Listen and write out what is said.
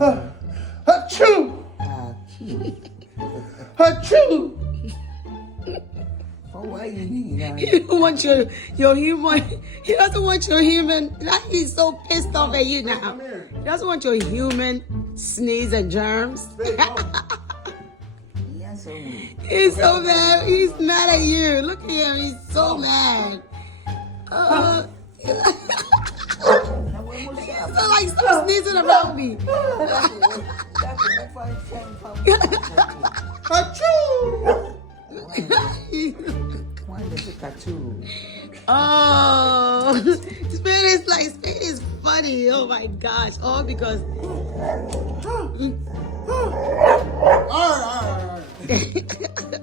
Achoo! Achoo! Oh, why you need He don't want your human. He doesn't want your human. He's so pissed off at you now. Come here. He doesn't want your human sneeze and germs. Spade, come. Yes, so weak. He's so mad. He's mad at you. Look at him. He's so mad. Now, when was that? So like stop sneezing around me. Achoo! Why does it got two? Oh, Spade is funny. Oh my gosh. All because All right.